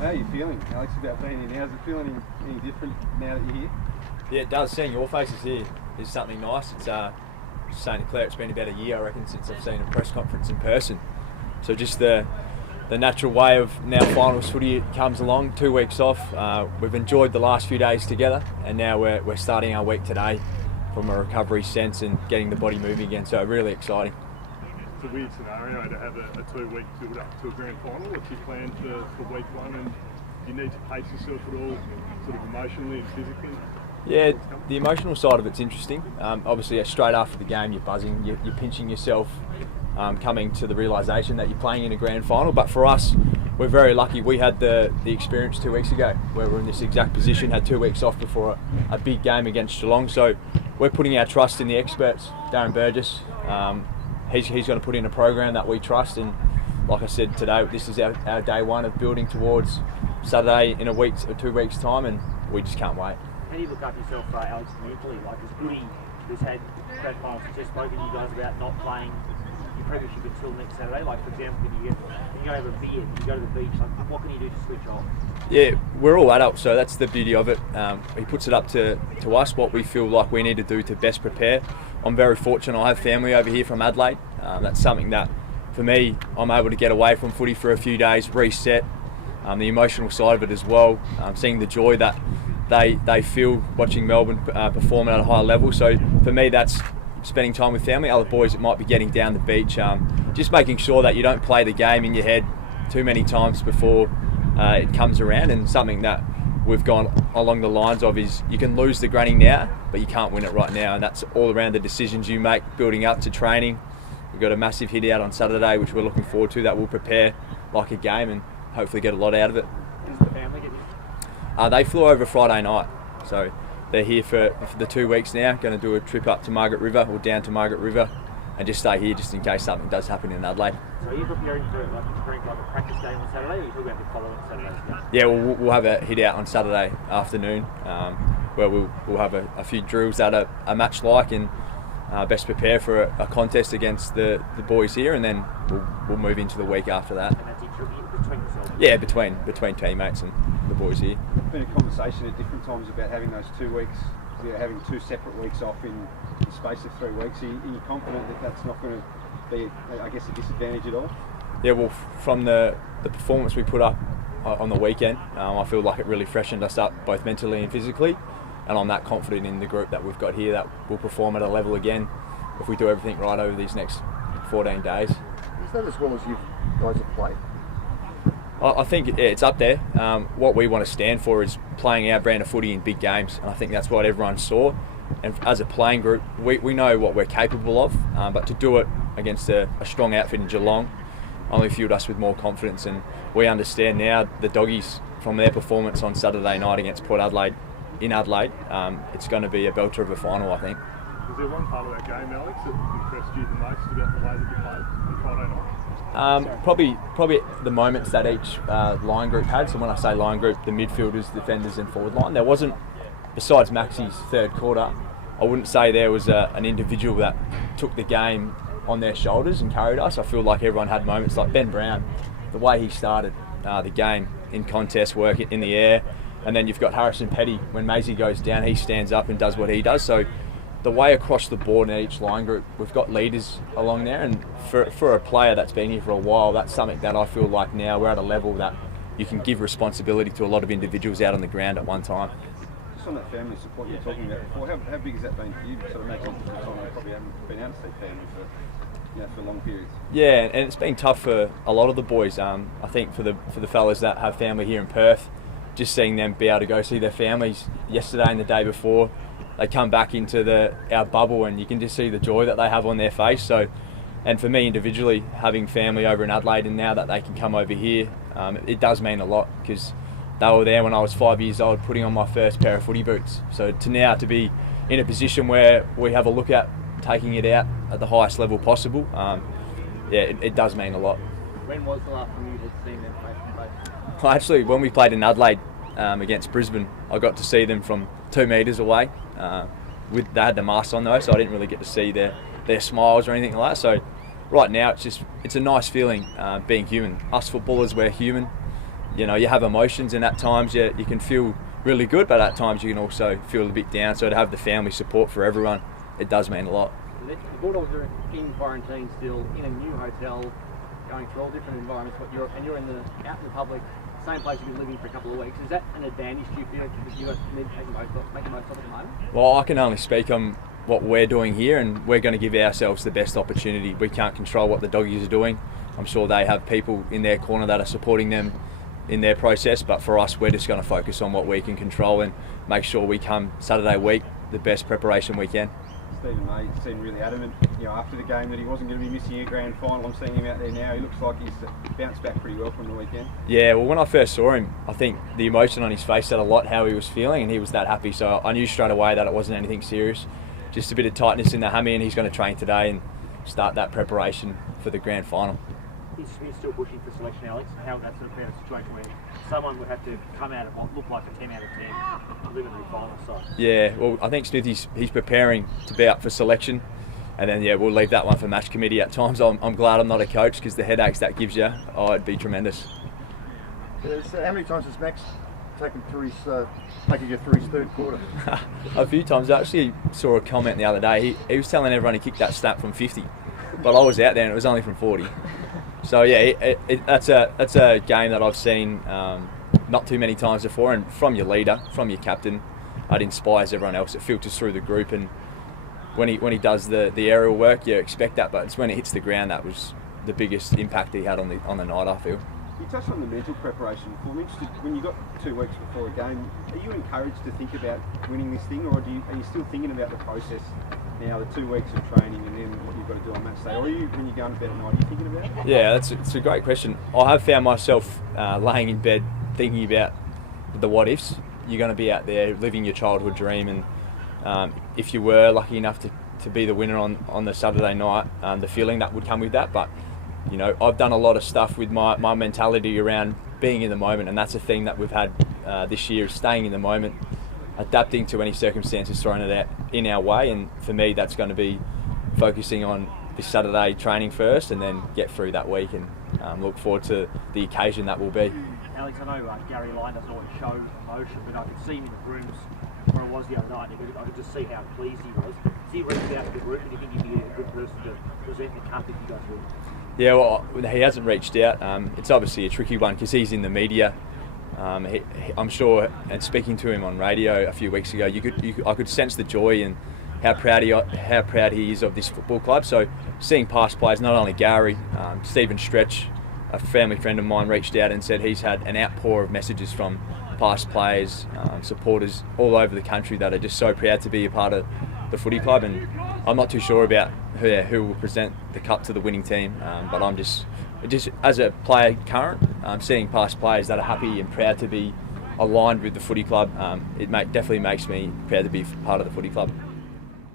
Well, how are you feeling, Alex, about being here now? Does it feel any different now that you're here? Yeah, it does. Seeing your faces here is something nice. It's saying to Claire, it's been about a year, I reckon, since I've seen a press conference in person. So just the natural way of now finals footy comes along. 2 weeks off. We've enjoyed the last few days together, and now we're starting our week today from a recovery sense and getting the body moving again. So really exciting. It's a weird scenario to have a 2 week build up to a grand final. What's your plan for week one, and do you need to pace yourself at all, sort of emotionally and physically? Yeah, the emotional side of it's interesting. Obviously, straight after the game, you're buzzing, you're pinching yourself, coming to the realisation that you're playing in a grand final. But for us, we're very lucky. We had the experience 2 weeks ago where we're in this exact position, had 2 weeks off before a big game against Geelong. So we're putting our trust in the experts. Darren Burgess, he's going to put in a program that we trust. And like I said today, this is our day one of building towards Saturday in a week or 2 weeks' time, and we just can't wait. How do you look after yourself, Alex, mentally? Like, as Goody, who's had grand final success, spoken to you guys about not playing your premiership until next Saturday. Like, for example, when you go over a beer, you go to the beach, like, what can you do to switch off? Yeah, we're all adults, so that's the beauty of it. He puts it up to us, what we feel like we need to do to best prepare. I'm very fortunate. I have family over here from Adelaide. That's something that, for me, I'm able to get away from footy for a few days, reset. The emotional side of it as well, seeing the joy that they feel watching Melbourne perform at a high level. So for me, that's spending time with family. Other boys, it might be getting down the beach, just making sure that you don't play the game in your head too many times before it comes around. And something that we've gone along the lines of is you can lose the granny now, but you can't win it right now. And that's all around the decisions you make building up to training. We've got a massive hit out on Saturday, which we're looking forward to, that will prepare like a game and hopefully get a lot out of it. Does the family get you? They flew over Friday night, so they're here for the 2 weeks now. Going to do a trip up to Margaret River, or down to Margaret River, and just stay here just in case something does happen in Adelaide. So are you preparing for a practice game on Saturday, or are you talking about the following Saturday? Yeah, we'll have a hit out on Saturday afternoon, where we'll have a few drills that are a match like, and best prepare for a contest against the boys here, and then we'll move into the week after that. And that's between yourselves? Yeah, between teammates and the boys here. There's been a conversation at different times about having those 2 weeks, having 2 separate weeks off in the space of 3 weeks. Are you confident that that's not going to be, I guess, a disadvantage at all? Yeah, well, from the performance we put up on the weekend, I feel like it really freshened us up both mentally and physically, and I'm that confident in the group that we've got here that we'll perform at a level again if we do everything right over these next 14 days. Is that as well as you guys have played? I think it's up there. What we want to stand for is playing our brand of footy in big games, and I think that's what everyone saw. And as a playing group, we know what we're capable of, but to do it against a strong outfit in Geelong only fueled us with more confidence, and we understand now the doggies from their performance on Saturday night against Port Adelaide in Adelaide, it's going to be a belter of a final, I think. Was there one part of that game, Alex, that impressed you the most about the way that you played on Friday night? Probably the moments that each line group had. So when I say line group, the midfielders, defenders and forward line. There wasn't, besides Maxi's third quarter, I wouldn't say there was an individual that took the game on their shoulders and carried us. I feel like everyone had moments like Ben Brown, the way he started the game in contest work in the air. And then you've got Harrison Petty, when Maisie goes down, he stands up and does what he does. So the way across the board in each line group, we've got leaders along there, and for a player that's been here for a while, that's something that I feel like now we're at a level that you can give responsibility to a lot of individuals out on the ground at one time. Just on that family support you were talking about before, how big has that been for you? Sort of imagine you probably haven't been out to see family for long periods. Yeah, and it's been tough for a lot of the boys. I think for the fellas that have family here in Perth, just seeing them be able to go see their families yesterday and the day before, they come back into our bubble, and you can just see the joy that they have on their face. So, and for me individually, having family over in Adelaide, and now that they can come over here, it does mean a lot, because they were there when I was 5 years old putting on my first pair of footy boots. So to now to be in a position where we have a look at taking it out at the highest level possible, it does mean a lot. When was the last time you had seen them face to face? Well, actually, when we played in Adelaide against Brisbane, I got to see them from 2 metres away. They had the masks on though, so I didn't really get to see their smiles or anything like that. So right now, it's a nice feeling being human. Us footballers, we're human. you know, you have emotions, and at times you can feel really good, but at times you can also feel a bit down. So to have the family support for everyone, it does mean a lot. The Bulldogs are in quarantine still, in a new hotel, going through all different environments. You're out in the public, same place you've been living for a couple of weeks. Is that an advantage do you feel because you guys need to make the most of it at the moment? Well, I can only speak on what we're doing here, and we're going to give ourselves the best opportunity. We can't control what the doggies are doing. I'm sure they have people in their corner that are supporting them in their process, but for us, we're just going to focus on what we can control and make sure we come Saturday week the best preparation we can. Stephen May seemed really adamant, after the game that he wasn't going to be missing a grand final. I'm seeing him out there now. He looks like he's bounced back pretty well from the weekend. Yeah, well, when I first saw him, I think the emotion on his face said a lot how he was feeling, and he was that happy. So I knew straight away that it wasn't anything serious, just a bit of tightness in the hammy, and he's going to train today and start that preparation for the grand final. He's still pushing for selection, Alex. How that's sort of been a situation where someone would have to come out of what looked like a 10 out of 10 preliminary final side. Yeah, well, I think Smithy's preparing to be up for selection, and then we'll leave that one for match committee. At times, I'm glad I'm not a coach because the headaches that gives you, it'd be tremendous. How many times has Max taken you through his third quarter? A few times. I actually saw a comment the other day. He was telling everyone he kicked that snap from 50, but I was out there and it was only from 40. So yeah, that's a game that I've seen not too many times before, and from your leader, from your captain, it inspires everyone else. It filters through the group, and when he does the aerial work, you expect that, but it's when it hits the ground that was the biggest impact he had on the night, I feel. You touched on the mental preparation. I'm interested, when you got 2 weeks before a game, are you encouraged to think about winning this thing, or are you still thinking about the process now, the 2 weeks of training and then what you've got to do on match day? Or are you, when you go to bed at night, are you thinking about it? Yeah, it's a great question. I have found myself laying in bed thinking about the what ifs. You're going to be out there living your childhood dream, and if you were lucky enough to be the winner on the Saturday night, the feeling that would come with that. But I've done a lot of stuff with my mentality around being in the moment, and that's a thing that we've had this year, is staying in the moment, adapting to any circumstances thrown in our way. And for me, that's going to be focusing on this Saturday training first, and then get through that week and look forward to the occasion that will be. Alex, I know Gary Lyon doesn't always show emotion, but I could see him in the rooms where I was the other night, and I could just see how pleased he was. So he reached out to the group, and do you think he'd be a good person to present the cup if you guys would? Yeah, well, he hasn't reached out. It's obviously a tricky one because he's in the media. I'm sure, and speaking to him on radio a few weeks ago, I could sense the joy and how proud he is of this football club. So seeing past players, not only Gary, Stephen Stretch, a family friend of mine, reached out and said he's had an outpour of messages from past players, supporters all over the country that are just so proud to be a part of the footy club. And I'm not too sure about who will present the cup to the winning team, but I'm just as a player current, seeing past players that are happy and proud to be aligned with the footy club, it definitely makes me proud to be part of the footy club.